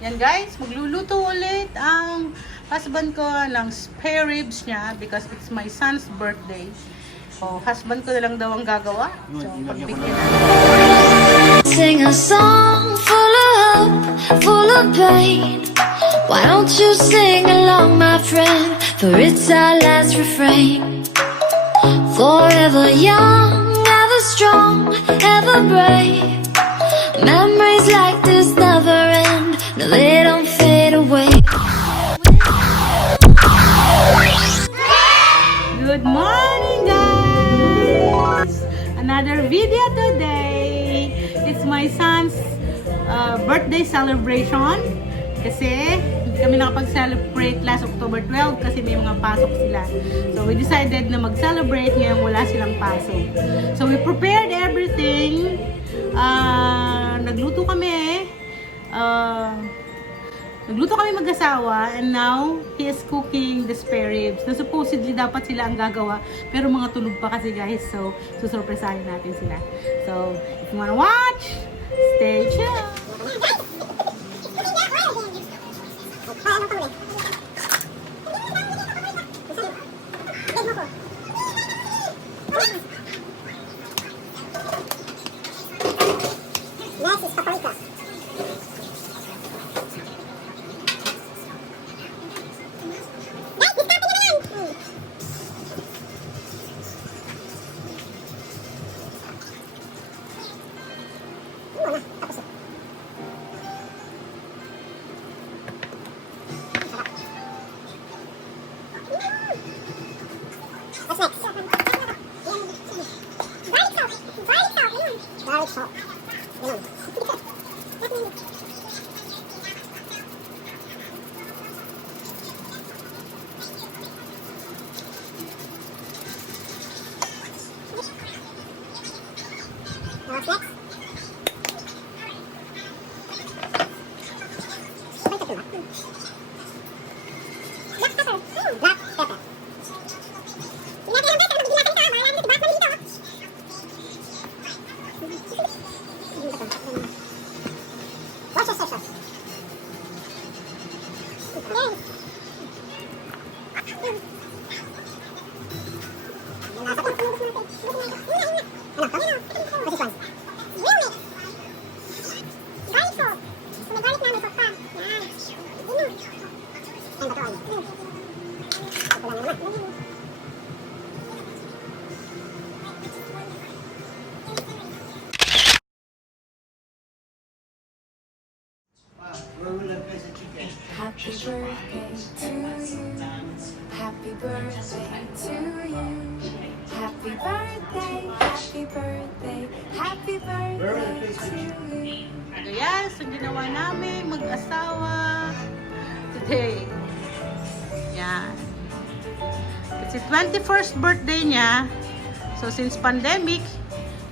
Yan guys, magluluto ulit ang husband ko ng spare ribs niya because it's my son's birthday. So, husband ko na lang daw ang gagawa. So, pagbigyan na. Sing a song full of hope, full of pain. Why don't you sing along, my friend? For it's our last refrain. Forever young, ever strong, ever brave. Memories like this never end. No, they don't fade away. Good morning guys! Another video today. It's my son's birthday celebration. Kasi hindi kami nakapag-celebrate last October 12 kasi may mga pasok sila. So we decided na mag-celebrate ngayong wala silang pasok. So we prepared everything. Nagluto kami. Nagluto kami mag-asawa and now he is cooking the spare ribs na supposedly dapat sila ang gagawa pero mga tulog pa kasi guys, so susurpresahin natin sila. So if you wanna watch, stay tuned. Next is paprika. Garlic salt. What's next? Black pepper. Black pepper. Happy birthday to you. Happy birthday to you. Happy birthday, happy birthday, happy birthday to you. So yes, ang ginawa namin mag-asawa today. Yan. It's the 21st birthday niya. So since pandemic,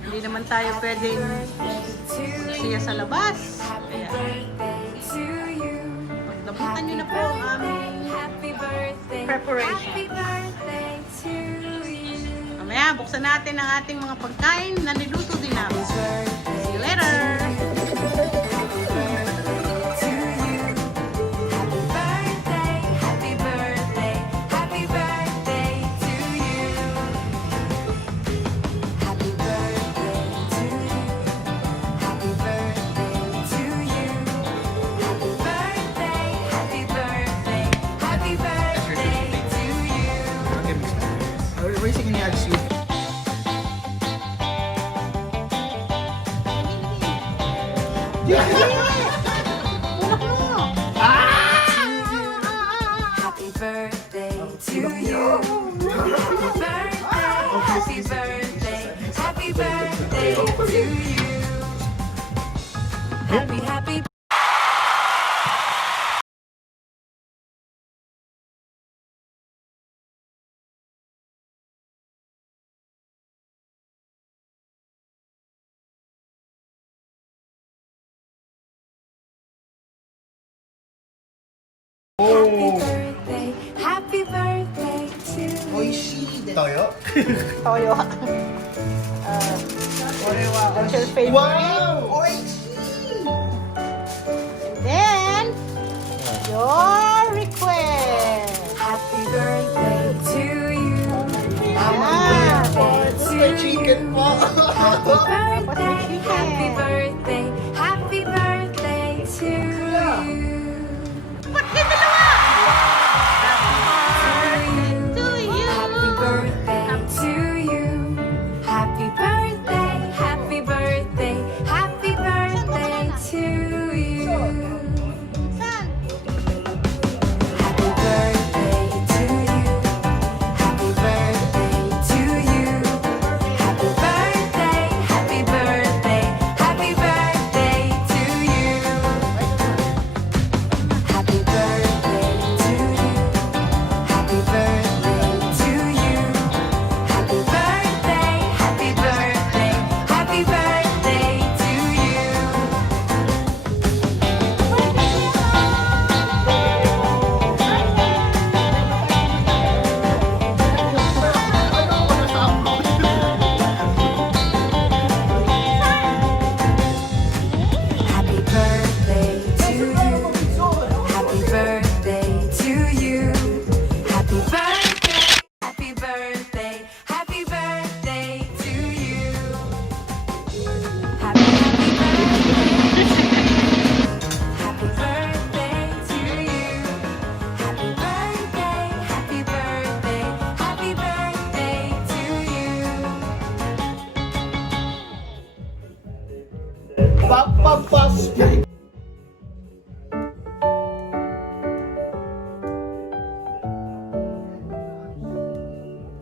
hindi naman tayo pwedeng siya sa labas. Ayan. Pagdabutan nyo na po ang aming preparation. Mamaya, buksan natin ang ating mga pagkain na niluto din namin. See you later! Racing in the sweet. Happy birthday to you. Happy birthday, happy birthday to you. Happy Happy birthday to you. Oishi. Toyo? Toyo. Rachel's favorite. Wow! Oishi! Happy birthday, happy birthday to you. Ba't kayo dalawa? To you. Happy birthday to you. Happy birthday, happy birthday, happy birthday to you. Saan? Happy birthday to you. Happy birthday to you. Happy birthday, happy birthday, happy birthday to you. Happy birthday to you. Happy birthday to you. Happy birthday, happy birthday, happy birthday to you. Happy birthday to you. Happy birthday to you. Happy birthday. Happy birthday. Happy birthday to you. Happy birthday to you. Happy birthday. Happy birthday. Happy birthday to you. Papapas.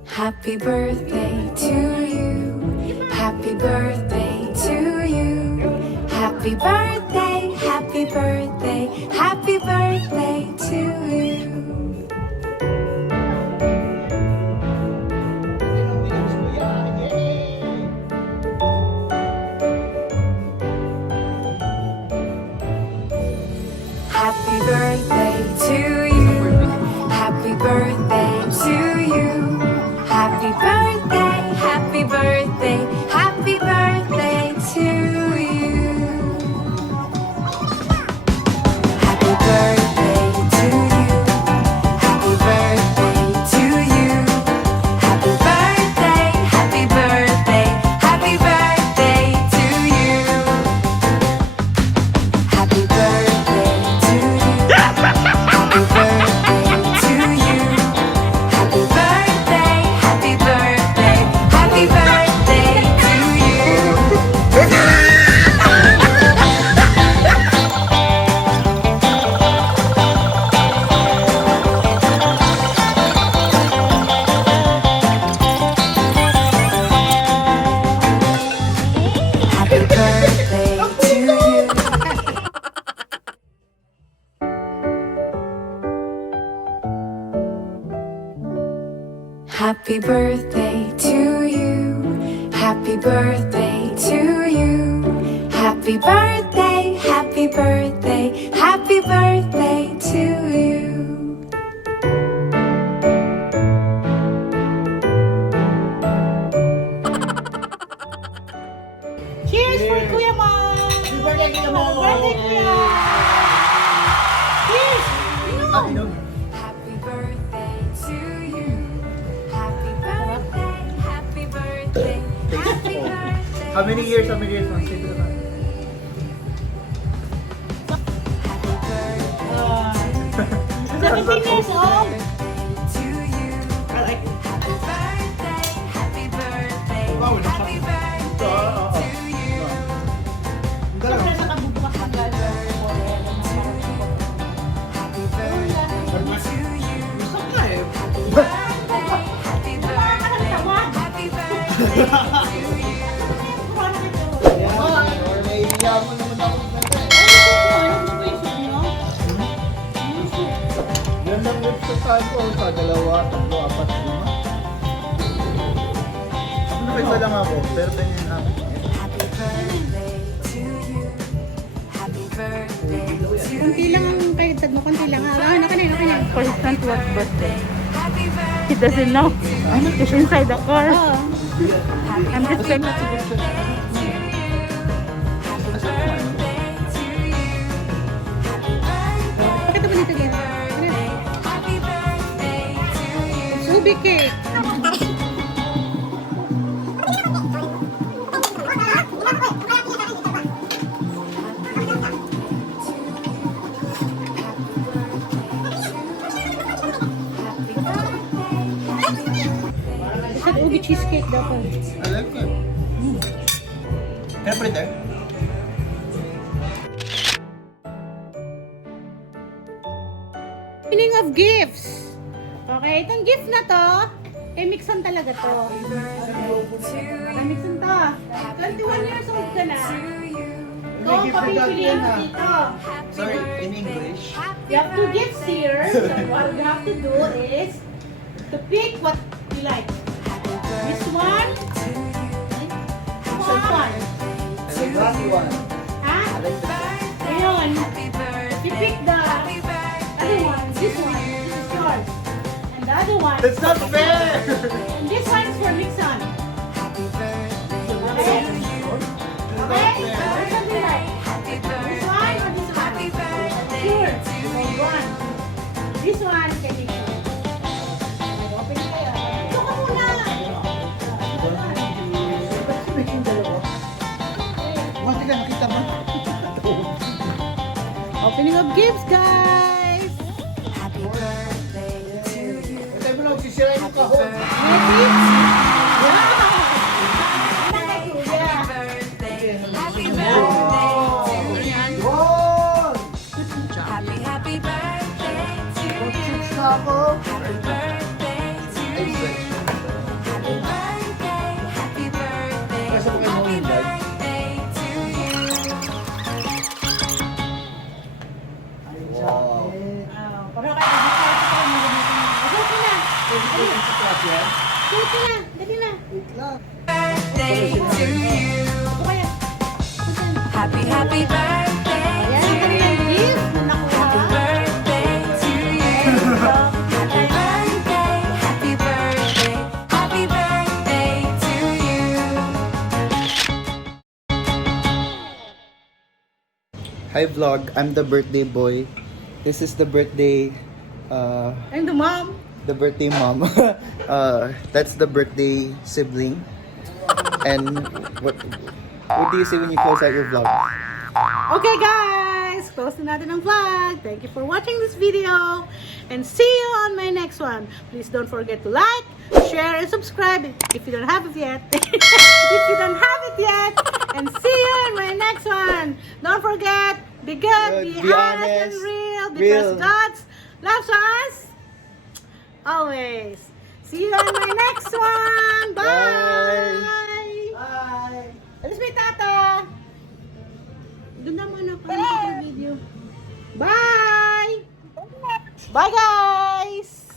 Happy birthday to you. Happy birthday to you. Happy birthday, happy birthday, happy birthday to you. Happy birthday to you. Happy birthday to you. Happy birthday, happy birthday, happy birthday to you. Happy birthday to you. Happy birthday to you. Happy birthday, happy birthday, happy birthday to you. Happy birthday to you. Happy birthday to you. Happy birthday, happy birthday, happy birthday to you. Happy birthday to you. Happy birthday to you. Happy birthday to you. Happy birthday, happy birthday, happy birthday to you. Cheers for Kuya Mom! Happy birthday, Kuya Mom! Happy birthday, Kuya! Cheers! Inom! Happy birthday to you. Happy birthday, happy birthday, happy birthday. How many years? How many years? One, two, three. Happy birthday 17 years old! to you. I like it. Happy birthday, happy birthday, happy birthday to you. Siyempre sa kabubukas ng gala. Happy birthday to you. Gusto ka eh. Happy birthday, happy birthday to you. Or naiiyak mo naman ako. Ganda ng lips sa saan ko. Sa dalawa, tatlo, apat, lima. Nakita lang ako, pero ganyan ako. Happy birthday to you. Happy birthday to Kunti you. lang ang kahitad mo, kunti lang. Nakanin. Constant what birthday? Happy birthday. He doesn't know. He's inside the car. Oo. I'm just going to Pakita mo dito yan. Subi cake. cheesecake daw po. I like it. Can I put it there? Meaning of gifts. Okay, itong gift na to, kay Mixon talaga to. Kay Mixon to. 21 years old ka na. Ikaw ang papipiliin mo dito. Sorry, in English. You have two gifts here. So what you have to do is to pick what you like. This one. This one. And the last one. Ha? I like the Ngayon, you pick the other one. This one. This is yours. And the other one. That's not fair! And this one is for Mixon. Okay? Okay? Which one do you like? This one or this one? Sure. One. This one can be sure. Open kayo. Ito ka muna. Mati ka, nakita mo? Opening of gifts, guys. Ito mo lang, sisirain mo kahon. Ready? Yeah. Wow! Happy birthday to you. Chicks na ako. Happy birthday to Ay, you. sir. Happy birthday, happy birthday, Kasi po kayo happy morning, guys. birthday to you. Wow. Para kayo. Suot na. Sa class yan? Suot na. Dali na. Wait lang. Birthday to you. Ito kaya. Happy birthday Ayan to ang kanilang you. gift na nakuha. Birthday to you. Happy birthday, happy birthday, happy birthday to you. Hi vlog, I'm the birthday boy. This is the birthday, And the mom. the birthday mom. That's the birthday sibling. And what do you say when you close out your vlog? Okay guys, close na natin ang vlog. Thank you for watching this video. And see you on my next one. Please don't forget to like, share, and subscribe if you don't have it yet. If you don't have it yet. And see you in my next one. Don't forget, be good, be honest, and real. Because real. God loves us always. See you on my next one. Bye. Bye! Alis may tata. Doon naman ako sa video. Bye! Bye guys!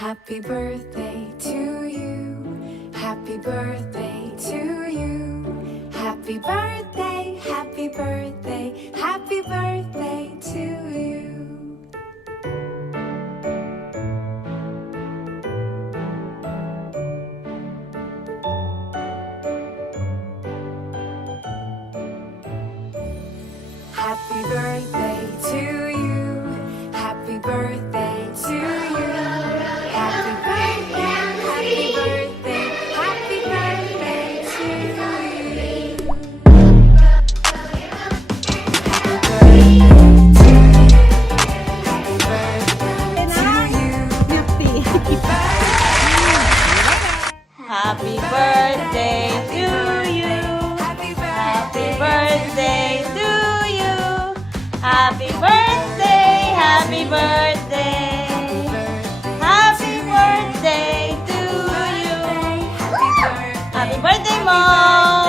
Happy birthday to you. Happy birthday to you. Happy birthday, happy birthday, happy birthday to you. Happy birthday to you. Happy birthday to you. Happy birthday, happy birthday to you. Happy birthday to you. Happy birthday to you. birthday! Happy birthday! Happy birthday to you! Happy birthday, Mom!